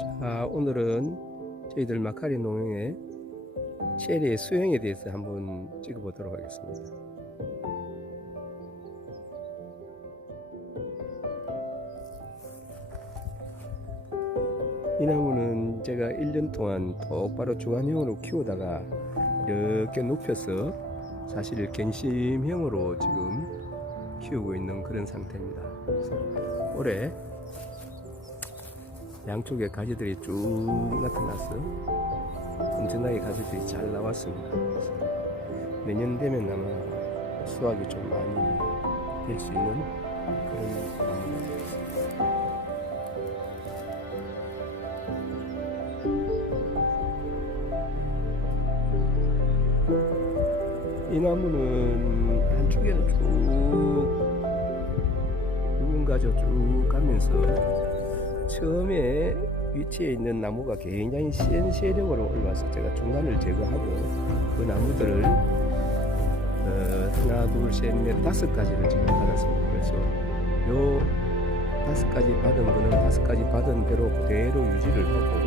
자, 오늘은 저희들 마카리 농영의 체리의 수영에 대해서 한번 찍어보도록 하겠습니다. 이 나무는 제가 1년 동안 똑바로 주안형으로 키우다가 이렇게 높여서 사실 갱심형으로 지금 키우고 있는 그런 상태입니다. 올해 양쪽에 가지들이 쭉 나타나서 튼튼하게 가지들이 잘 나왔습니다. 내년 되면 아마 수확이 좀 많이 될 수 있는 그런 되겠습니다. 이 나무는 한쪽에는 쭉 굵은 가지가 쭉 가면서 처음에 위치에 있는 나무가 굉장히 센 세력으로 올라와서 제가 중간을 제거하고 그 나무들을 어, 하나 둘셋넷 다섯 가지를 지금 받았습니다. 그래서 요 다섯 가지 받은 거는 다섯 가지 받은 대로 그대로 유지를 하고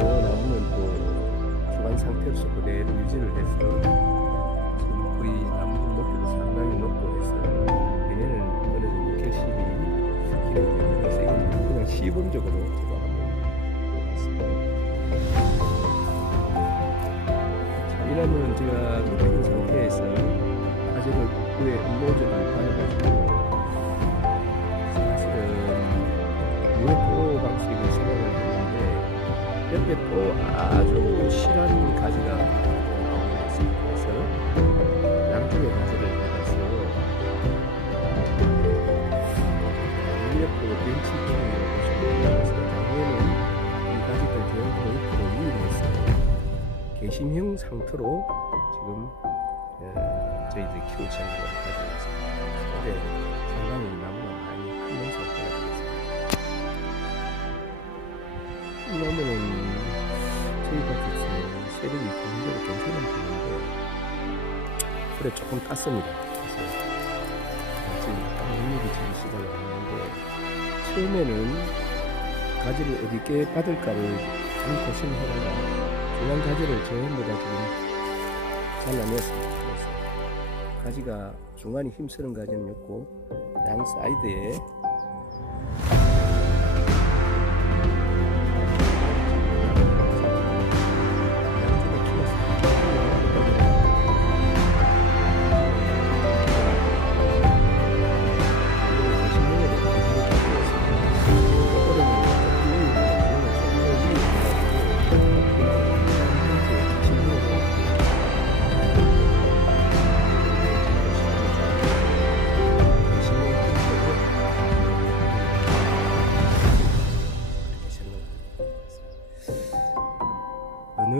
요 나무는 또 주간 상태로서 그대로 유지를 해서 지금 거의 나무 나무는 제가 높인 상태에서 가지를 위에 음모전을 받아가지고 사실은 무릎보 방식을 생각을 했는데 옆에 또 아주 실한 가지가 나오게 됐습니다. 그래서 양쪽의 가 개심형 상태로 지금 어, 저희들이 키울 생각을 가지고 있습니다. 근데 상당히 나무가 많이 큰 상태가 되겠습니다. 이 나무는 저희가 지금 세력이 굉장히 괜찮은 편인데 그래 조금 땄습니다. 그래서 지금 약간 능력이 지기 시작을 했는데 처음에는 가지를 어디게 받을까를 참 고심하다가 중간 가지를 전부 다 지금 잘라냈습니다. 가지가 중간에 힘쓰는 가지는 없고 양 사이드에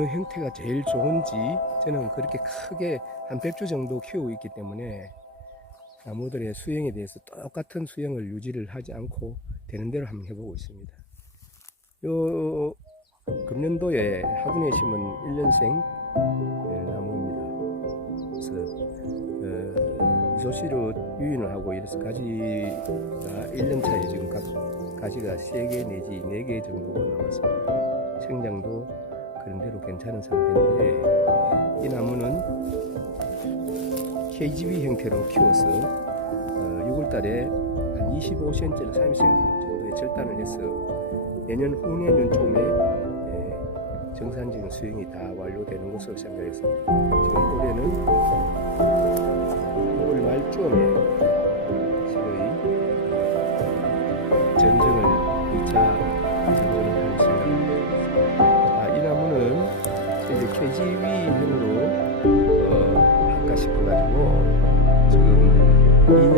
어느 형태가 제일 좋은지 저는 그렇게 크게 한 100주 정도 키우고 있기 때문에 나무들의 수영에 대해서 똑같은 수영을 유지를 하지 않고 되는 대로 한번 해보고 있습니다. 요 금년도에 화분에 심은 1년생 나무입니다. 그래서 어, 이소시로 유인을 하고 이래서 가지가 1년 차에 지금 가, 가지가 3개 내지 4개 정도가 나왔습니다. 성장도 그런 대로 괜찮은 상태인데 이 나무는 KGB 형태로 키워서 어, 6월달에 한 25cm에서 30cm 정도의 절단을 해서 내년 후내년 초에 예, 정상적인 수영이 다 완료되는 것으로 생각했습니다. 지금 올해는 5월 말쯤에 서로이 전정을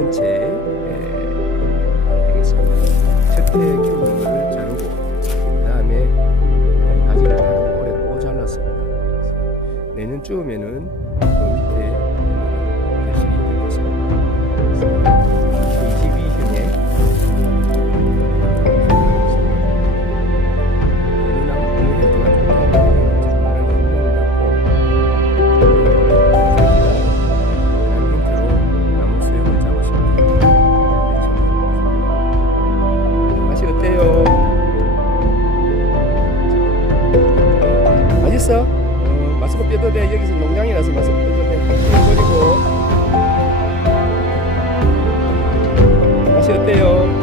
2년째 에, 되겠습니다. 키우는 거를 자르고 그 다음에 가지를 자르고 올해 또 잘랐습니다. 내년쯤에는 여기서 농장이라서 돼. 확실히 버리고. 맛이 어때요?